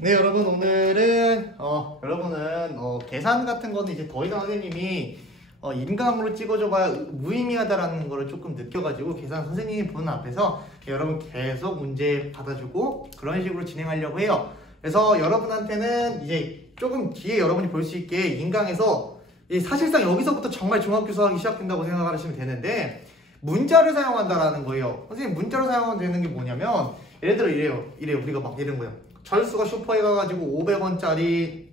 네, 여러분 오늘은 여러분은 계산 같은 거는 이제 더 이상 선생님이 인강으로 찍어줘봐야 무의미하다라는 거를 조금 느껴가지고 계산 선생님이 보는 앞에서 여러분 계속 문제 받아주고 그런 식으로 진행하려고 해요. 그래서 여러분한테는 이제 조금 뒤에 여러분이 볼 수 있게 인강에서 사실상 여기서부터 정말 중학교 수학이 시작된다고 생각하시면 되는데 문자를 사용한다라는 거예요. 선생님 문자를 사용하면 되는 게 뭐냐면 예를 들어 이래요. 우리가 막 이런 거예요. 철수가 슈퍼에 가가지고 500원짜리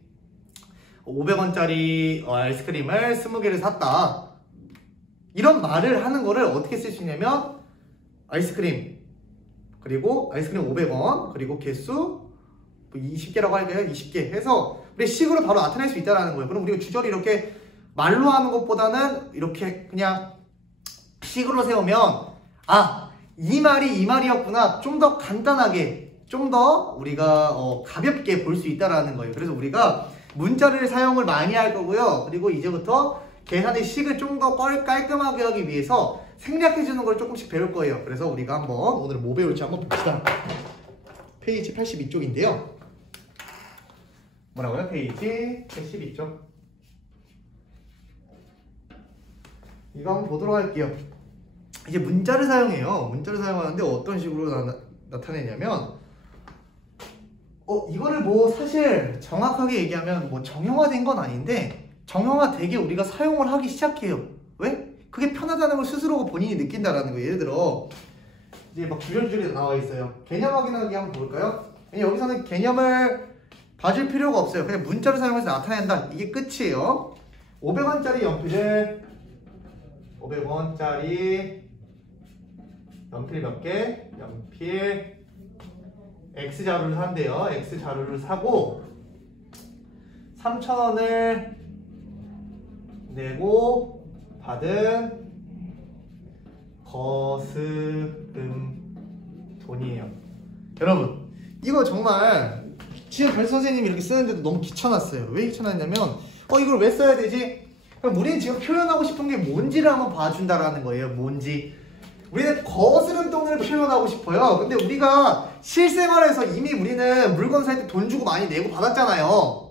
아이스크림을 20개를 샀다. 이런 말을 하는 거를 어떻게 쓸 수 있냐면 아이스크림 그리고 아이스크림 500원 그리고 개수 20개라고 할까요? 20개 해서 우리 식으로 바로 나타낼 수 있다는 거예요. 그럼 우리가 주저리 이렇게 말로 하는 것보다는 이렇게 그냥 식으로 세우면 이 말이었구나. 좀 더 간단하게 좀 더 우리가 가볍게 볼 수 있다라는 거예요. 그래서 우리가 문자를 사용을 많이 할 거고요. 그리고 이제부터 계산의 식을 좀 더 깔끔하게 하기 위해서 생략해 주는 걸 조금씩 배울 거예요. 그래서 우리가 한번 오늘 뭐 배울지 한번 봅시다. 페이지 82쪽인데요. 뭐라고요? 페이지 82쪽. 이거 한번 보도록 할게요. 이제 문자를 사용해요. 문자를 사용하는데 어떤 식으로 나타내냐면 이거를 뭐 사실 정확하게 얘기하면 뭐 정형화된 건 아닌데 정형화되게 우리가 사용을 하기 시작해요. 왜? 그게 편하다는 걸 스스로 본인이 느낀다라는 거예요. 예를 들어 이제 막 줄줄이 나와 있어요. 개념 확인하기 한번 볼까요? 여기서는 개념을 봐줄 필요가 없어요. 그냥 문자를 사용해서 나타낸다. 이게 끝이에요. 500원짜리 연필을 500원짜리 연필 몇 개? 연필 X자루를 산대요. X자루를 사고 3,000원을 내고 받은 거스름 돈이에요. 여러분 이거 정말 지금 벌써 선생님이 이렇게 쓰는데도 너무 귀찮았어요. 왜 귀찮았냐면 이걸 왜 써야 되지? 그럼 우리는 지금 표현하고 싶은 게 뭔지를 한번 봐준다라는 거예요. 뭔지. 우리는 거스름 돈을 표현하고 싶어요. 근데 우리가 실생활에서 이미 우리는 물건 살 때 돈 주고 많이 내고 받았잖아요.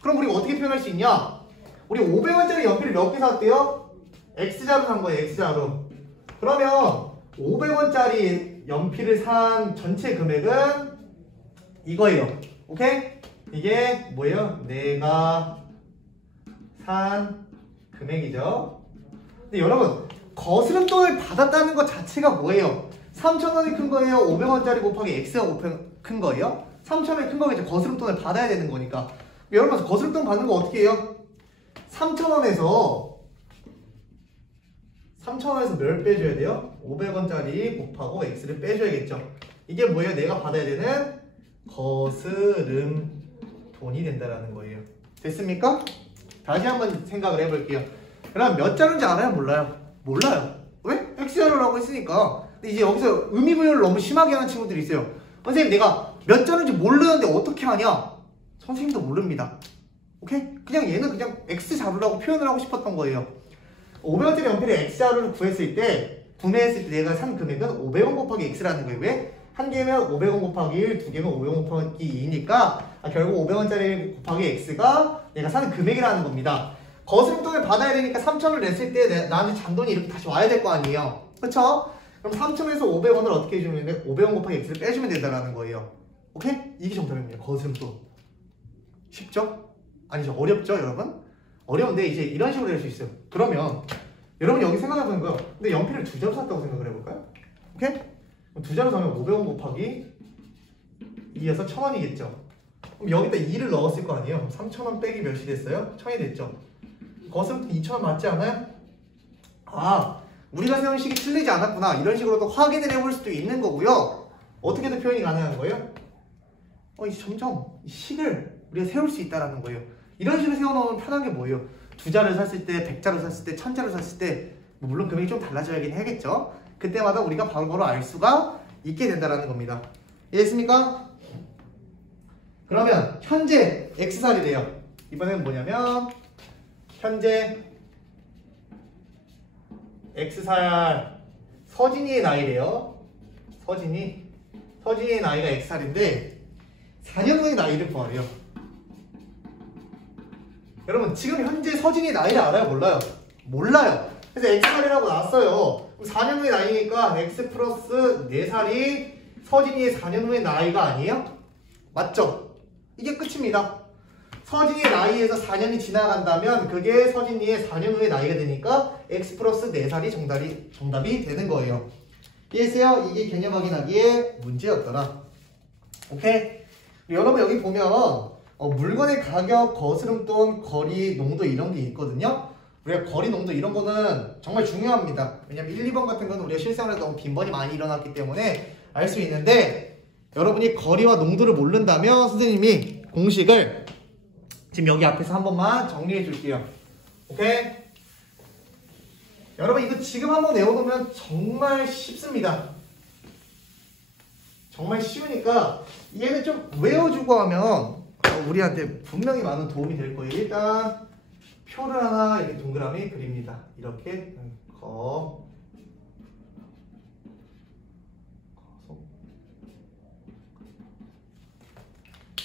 그럼 우리가 어떻게 표현할 수 있냐? 우리 500원짜리 연필을 몇 개 샀대요? X자루 산 거예요. X자루. 그러면 500원짜리 연필을 산 전체 금액은 이거예요. 오케이? 이게 뭐예요? 내가 산 금액이죠. 근데 여러분 거스름돈을 받았다는 것 자체가 뭐예요? 3,000원이 큰 거예요? 500원짜리 곱하기 X가 큰 거예요? 3,000원이 큰 거겠죠. 거스름돈을 받아야 되는 거니까. 여러분 거스름돈 받는 거 어떻게 해요? 3,000원에서 뭘 빼줘야 돼요? 500원짜리 곱하고 X를 빼줘야겠죠. 이게 뭐예요? 내가 받아야 되는 거스름돈이 된다는 거예요. 됐습니까? 다시 한번 생각을 해볼게요. 그럼 몇 자루인지 알아요? 몰라요? 몰라요. 왜? X자루라고 했으니까. 근데 이제 여기서 의미부여를 너무 심하게 하는 친구들이 있어요. 선생님 내가 몇 자루인지 모르는데 어떻게 하냐? 선생님도 모릅니다. 오케이? 그냥 얘는 그냥 X자루라고 표현을 하고 싶었던 거예요. 500원짜리 연필의 X자루를 구매했을 때 내가 산 금액은 500원 곱하기 X라는 거예요. 왜? 한 개면 500원 곱하기 1, 두 개면 500원 곱하기 2니까 결국 500원짜리 곱하기 X가 내가 사는 금액이라는 겁니다. 거스름돈을 받아야 되니까 3,000원을 냈을 때 나한테 잔돈이 이렇게 다시 와야 될 거 아니에요. 그쵸? 그럼 3,000원에서 500원을 어떻게 해주면 돼? 500원 곱하기 X를 빼주면 된다는 거예요. 오케이? 이게 정답입니다. 거스름돈. 쉽죠? 아니죠. 어렵죠, 여러분? 어려운데 이제 이런 식으로 할 수 있어요. 그러면 여러분이 여기 생각해보는 거예요. 근데 연필을 2자루 샀다고 생각을 해볼까요? 오케이? 그럼 2자루 사면 500원 곱하기 2에서 1,000원이겠죠. 그럼 여기다 2를 넣었을 거 아니에요? 그럼 3,000원 빼기 몇이 됐어요? 1,000이 됐죠. 거스름돈 2,000원 맞지 않아요? 우리가 세운 식이 틀리지 않았구나. 이런 식으로 또 확인을 해볼 수도 있는 거고요. 어떻게든 표현이 가능한 거예요? 이제 점점 식을 우리가 세울 수 있다는 거예요. 이런 식으로 세워놓으면 편한 게 뭐예요? 2자를 샀을 때, 100자를 샀을 때, 1000자를 샀을 때 물론 금액이 좀 달라져야긴 하겠죠. 그때마다 우리가 바로바로 알 수가 있게 된다는 겁니다. 이해했습니까? 그러면 현재 X살이래요. 이번에는 뭐냐면 현재 X살 서진이의 나이래요. 서진이의 나이가 X살인데 4년 후의 나이를 구하래요. 여러분 지금 현재 서진이 나이를 알아요? 몰라요? 몰라요. 그래서 X살이라고 나왔어요. 4년 후의 나이니까 X 플러스 4살이 서진이의 4년 후의 나이가 아니에요? 맞죠? 이게 끝입니다. 서진이의 나이에서 4년이 지나간다면 그게 서진이의 4년 후의 나이가 되니까 X 플러스 4살이 정답이 되는 거예요. 이해했어요? 이게 개념 확인하기의 문제였더라. 오케이? 여러분 여기 보면 물건의 가격, 거스름돈, 거리, 농도 이런 게 있거든요. 우리가 거리, 농도 이런 거는 정말 중요합니다. 왜냐면 1, 2번 같은 거는 우리가 실생활에서 너무 빈번히 많이 일어났기 때문에 알 수 있는데 여러분이 거리와 농도를 모른다면 선생님이 공식을 지금 여기 앞에서 한 번만 정리해 줄게요. 오케이? 여러분 이거 지금 한번 외워놓으면 정말 쉽습니다. 정말 쉬우니까 얘는 좀 외워주고 하면 우리한테 분명히 많은 도움이 될 거예요. 일단 표를 하나 이렇게 동그라미 그립니다. 이렇게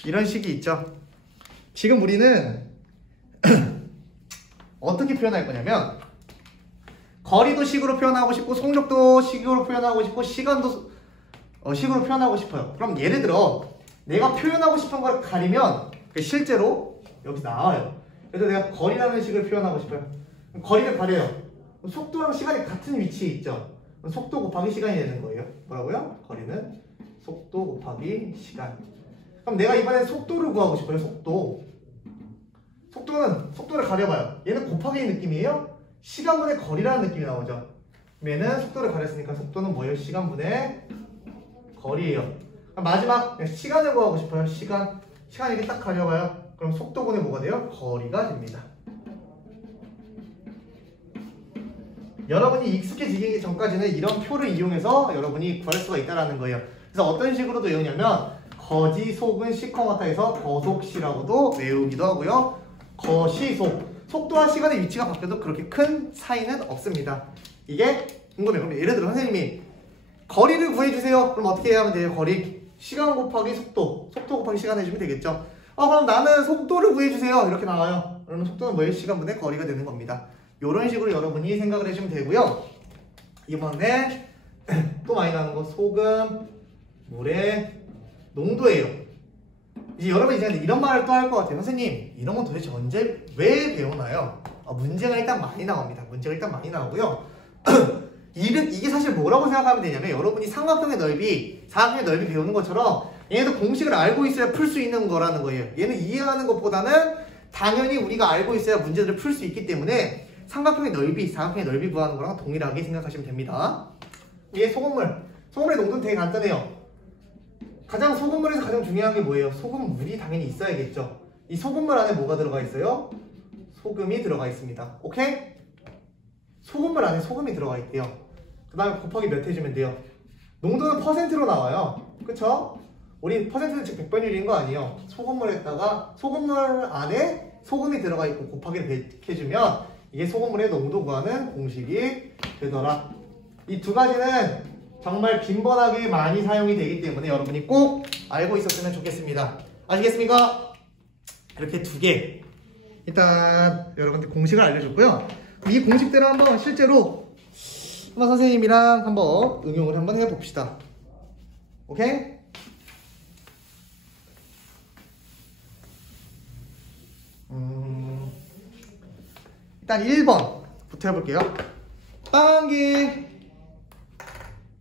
이런 식이 있죠. 지금 우리는 어떻게 표현할 거냐면 거리도 식으로 표현하고 싶고 속력도 식으로 표현하고 싶고 시간도 식으로 표현하고 싶어요. 그럼 예를 들어 내가 표현하고 싶은 걸 가리면 실제로 여기 나와요. 그래서 내가 거리라는 식을 표현하고 싶어요. 거리를 가려요. 속도랑 시간이 같은 위치에 있죠. 속도 곱하기 시간이 되는 거예요. 뭐라고요? 거리는 속도 곱하기 시간. 그럼 내가 이번엔 속도를 구하고 싶어요. 속도를 가려봐요. 얘는 곱하기 느낌이에요. 시간분의 거리라는 느낌이 나오죠. 얘는 속도를 가렸으니까 속도는 뭐예요? 시간분의 거리예요. 그럼 마지막 시간을 구하고 싶어요. 시간 이렇게 딱 가려봐요. 그럼 속도분의 뭐가 돼요? 거리가 됩니다. 여러분이 익숙해지기 전까지는 이런 표를 이용해서 여러분이 구할 수가 있다는 거예요. 그래서 어떤 식으로도 외우냐면 거지, 속은, 시커마타에서 거속시라고도 외우기도 하고요. 거시속. 속도와 시간의 위치가 바뀌어도 그렇게 큰 차이는 없습니다. 이게 궁금해요. 그럼 예를 들어 선생님이 거리를 구해주세요. 그럼 어떻게 해야 하면 돼요? 거리. 시간 곱하기 속도. 속도 곱하기 시간 해주면 되겠죠. 그럼 나는 속도를 구해주세요. 이렇게 나와요. 그러면 속도는 뭐예요? 시간분의 거리가 되는 겁니다. 이런 식으로 여러분이 생각을 해주면 되고요. 이번에 또 많이 나오는 거 소금, 물의 농도예요. 이제 여러분 이제 이런 말을 또 할 것 같아요. 선생님 이런 건 도대체 언제 왜 배우나요? 문제가 일단 많이 나옵니다. 문제가 일단 많이 나오고요. 이게 사실 뭐라고 생각하면 되냐면 여러분이 삼각형의 넓이, 사각형의 넓이 배우는 것처럼 얘네도 공식을 알고 있어야 풀 수 있는 거라는 거예요. 얘는 이해하는 것보다는 당연히 우리가 알고 있어야 문제들을 풀 수 있기 때문에 삼각형의 넓이, 사각형의 넓이 구하는 거랑 동일하게 생각하시면 됩니다. 이게 소금물의 농도는 되게 간단해요. 소금물에서 가장 중요한 게 뭐예요? 소금물이 당연히 있어야겠죠. 이 소금물 안에 뭐가 들어가 있어요? 소금이 들어가 있습니다. 오케이? 소금물 안에 소금이 들어가 있대요. 그 다음에 곱하기 몇 해주면 돼요? 농도는 퍼센트로 나와요. 그쵸? 우리 퍼센트는 즉 백분율인 거 아니에요. 소금물에다가 소금물 안에 소금이 들어가 있고 곱하기를 100 해주면 이게 소금물의 농도 구하는 공식이 되더라. 이 두 가지는 정말 빈번하게 많이 사용이 되기 때문에 여러분이 꼭 알고 있었으면 좋겠습니다. 아시겠습니까? 이렇게 두 개 일단 여러분들 공식을 알려줬고요. 이 공식대로 한번 실제로 한번 선생님이랑 한번 응용을 한번 해봅시다. 오케이? 일단 1번부터 해볼게요. 빵의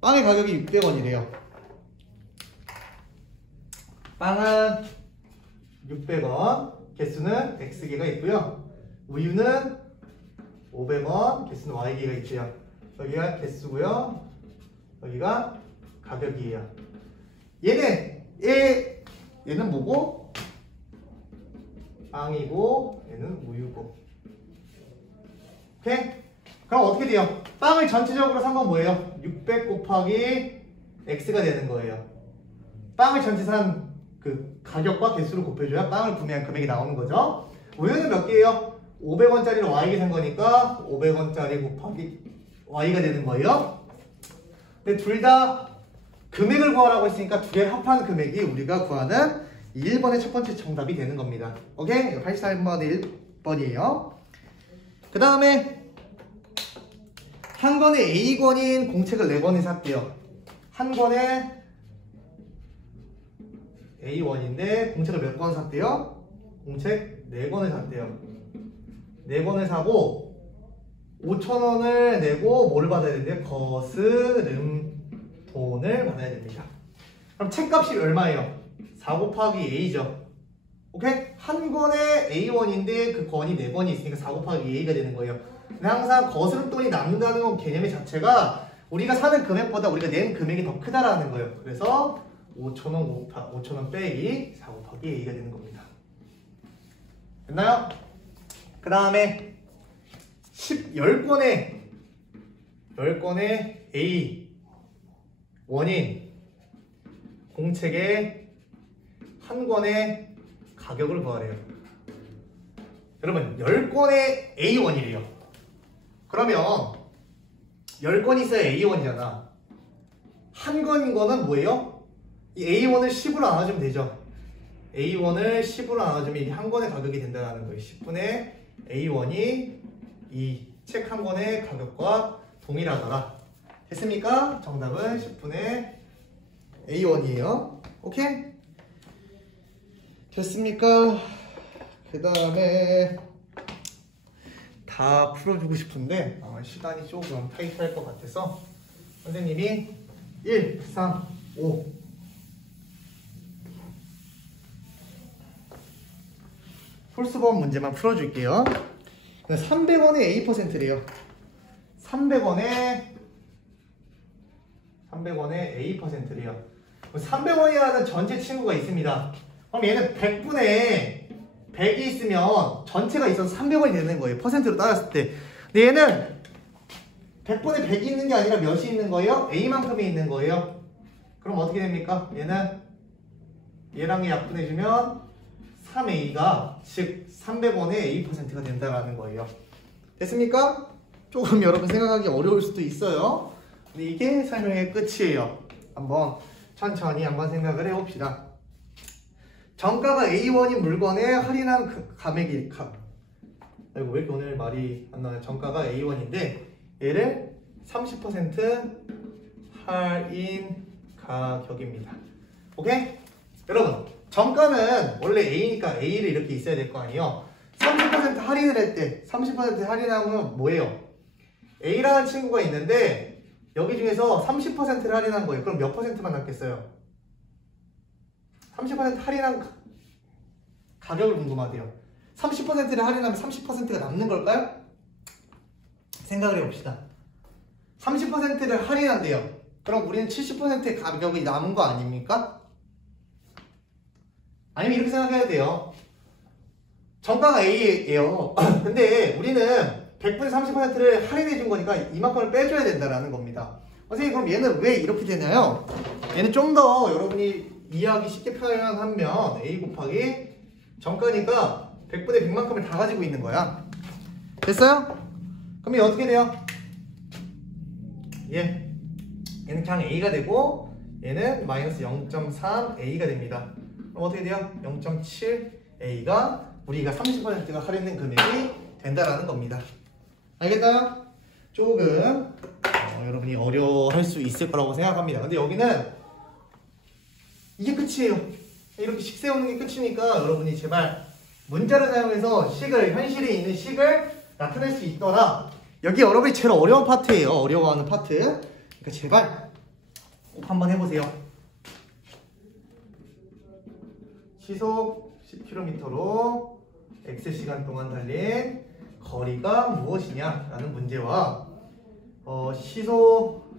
가격이 600원이래요. 빵은 600원, 개수는 X개가 있고요. 우유는 500원, 개수는 Y개가 있고요. 여기가 개수고요. 여기가 가격이에요. 얘는 뭐고? 빵이고 얘는 우유고. 오케이? 그럼 어떻게 돼요? 빵을 전체적으로 산 건 뭐예요? 600 곱하기 X가 되는 거예요. 빵을 전체 산 그 가격과 개수를 곱해줘야 빵을 구매한 금액이 나오는 거죠. 우유는 몇 개예요? 500원짜리를 Y개 산 거니까 500원짜리 곱하기 Y가 되는 거예요. 근데 둘 다 금액을 구하라고 했으니까 두 개를 합한 금액이 우리가 구하는 1번의 첫 번째 정답이 되는 겁니다. 오케이? 83번의 1번이에요. 그 다음에 한 권에 A권인 공책을 4권을 샀대요. 한 권에 A1인데 공책을 몇 권 샀대요? 공책 4권을 샀대요. 4권을 사고 5,000원을 내고 뭐를 받아야 된대요? 거스름돈을 받아야 됩니다. 그럼 책값이 얼마예요? 4 곱하기 A죠. 오케이? 한 권에 A1인데 그 권이 4권이 있으니까 4 곱하기 A가 되는 거예요. 근데 항상 거스름돈이 남는다는 건 개념의 자체가 우리가 사는 금액보다 우리가 낸 금액이 더 크다라는 거예요. 그래서 5,000원 빼기 4 곱하기 A가 되는 겁니다. 됐나요? 그 다음에 10권의 A 원인 공책의 한 권의 가격을 구하래요. 여러분 10권의 A1이래요. 그러면 10권이 있어야 A1이잖아. 한 권인 거는 뭐예요? 이 A1을 10으로 나눠주면 되죠. A1을 10으로 나눠주면 이게 한 권의 가격이 된다는 거예요. 10분의 A1이 이 책 한 권의 가격과 동일하더라. 됐습니까? 정답은 10분의 A1이에요. 오케이? 됐습니까? 그 다음에 다 풀어주고 싶은데 시간이 조금 타이트할 것 같아서 선생님이 1, 3, 5 홀수법 문제만 풀어줄게요. 300원의 A%래요. 300원의 A%래요. 300원이라는 전체 친구가 있습니다. 그럼 얘는 100분의 100이 있으면 전체가 있어서 300원이 되는 거예요. 퍼센트로 따졌을 때. 근데 얘는 100분의 100이 있는 게 아니라 몇이 있는 거예요? A만큼이 있는 거예요. 그럼 어떻게 됩니까? 얘는 얘랑 얘 약분해주면 3A가 즉 300원의 A%가 된다는 거예요. 됐습니까? 조금 여러분 생각하기 어려울 수도 있어요. 근데 이게 설명의 끝이에요. 한번 천천히 한번 생각을 해봅시다. 정가가 A1인 물건에 할인한 금액이 아이고 왜 이렇게 오늘 말이 안 나와요? 정가가 A1인데 얘를 30% 할인 가격입니다. 오케이? 여러분 정가는 원래 A니까 A를 이렇게 있어야 될 거 아니에요. 30% 할인을 할 때 30% 할인하면 뭐예요? A라는 친구가 있는데 여기 중에서 30%를 할인한 거예요. 그럼 몇 퍼센트만 남겠어요? 30% 할인한 가격을 궁금하대요. 30%를 할인하면 30%가 남는 걸까요? 생각을 해봅시다. 30%를 할인한대요. 그럼 우리는 70%의 가격이 남은 거 아닙니까? 아니면 이렇게 생각해야 돼요. 정가가 A예요. 근데 우리는 100분의 30%를 할인해 준 거니까 이만큼을 빼줘야 된다는 겁니다. 선생님 그럼 얘는 왜 이렇게 되나요? 얘는 좀 더 여러분이 이해하기 쉽게 표현하면 A 곱하기 정가니까 100분의 100만큼을 다 가지고 있는 거야. 됐어요? 그럼 얘 어떻게 돼요? 얘는 그냥 A가 되고 얘는 마이너스 0.3A가 됩니다. 그럼 어떻게 돼요? 0.7A가 우리가 30%가 할인된 금액이 된다라는 겁니다. 알겠나요? 조금 여러분이 어려워할 수 있을 거라고 생각합니다. 근데 여기는 이게 끝이에요. 이렇게 식 세우는 게 끝이니까 여러분이 제발 문자를 사용해서 식을, 현실에 있는 식을 나타낼 수 있더라. 여기 여러분이 제일 어려운 파트예요. 어려워하는 파트. 그러니까 제발 꼭 한번 해보세요. 시속 10km로 X시간 동안 달린 거리가 무엇이냐 라는 문제와 시속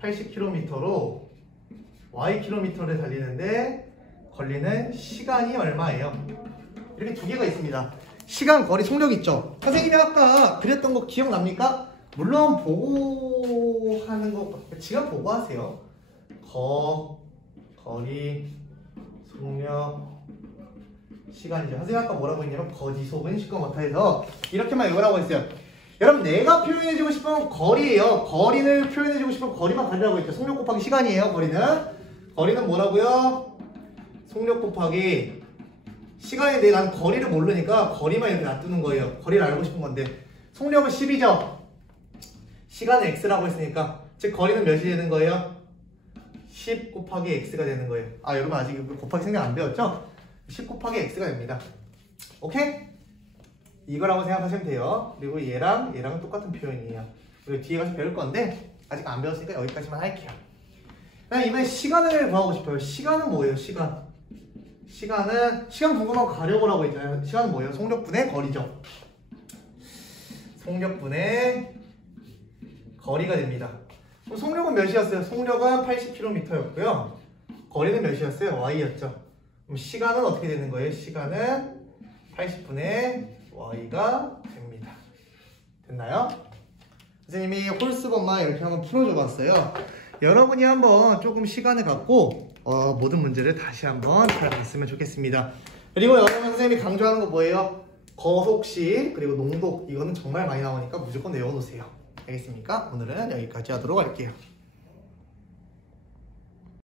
80km로 Y키로미터를 달리는데 걸리는 시간이 얼마예요? 이렇게 두 개가 있습니다. 시간, 거리, 속력 있죠? 선생님이 아까 그렸던 거 기억납니까? 물론 보고 하는 거 지금 보고 하세요. 거리, 속력, 시간이죠. 선생님 아까 뭐라고 했냐면 거지속은 시간 못하 해서 이렇게만 외우라고 했어요. 여러분 내가 표현해주고 싶은 거리예요. 거리를 표현해주고 싶은 거리만 가리라고 했죠. 속력 곱하기 시간이에요. 거리는 뭐라고요? 속력 곱하기 시간인데 난 거리를 모르니까 거리만 이렇게 놔두는 거예요. 거리를 알고 싶은 건데 속력은 10이죠. 시간은 x라고 했으니까 즉 거리는 몇이 되는 거예요? 10 곱하기 x가 되는 거예요. 아 여러분 아직 곱하기 생각 안 배웠죠? 10 곱하기 x가 됩니다. 오케이? 이거라고 생각하시면 돼요. 그리고 얘랑 똑같은 표현이에요. 그리고 뒤에 가서 배울 건데 아직 안 배웠으니까 여기까지만 할게요. 이번에 시간을 구하고 싶어요. 시간은 뭐예요? 시간 궁금하고 가려보라고 했잖아요. 시간은 뭐예요? 속력분의 거리죠. 속력분의 거리가 됩니다. 그럼 속력은 몇이었어요? 속력은 80km였고요. 거리는 몇이었어요? y였죠. 그럼 시간은 어떻게 되는 거예요? 시간은 80분의 y가 됩니다. 됐나요? 선생님이 홀수범만 이렇게 한번 풀어줘 봤어요. 여러분이 한번 조금 시간을 갖고 모든 문제를 다시 한번 잘 봤으면 좋겠습니다. 그리고 여러분 선생님이 강조하는 거 뭐예요? 거속시 그리고 농도 이거는 정말 많이 나오니까 무조건 외워놓으세요. 알겠습니까? 오늘은 여기까지 하도록 할게요.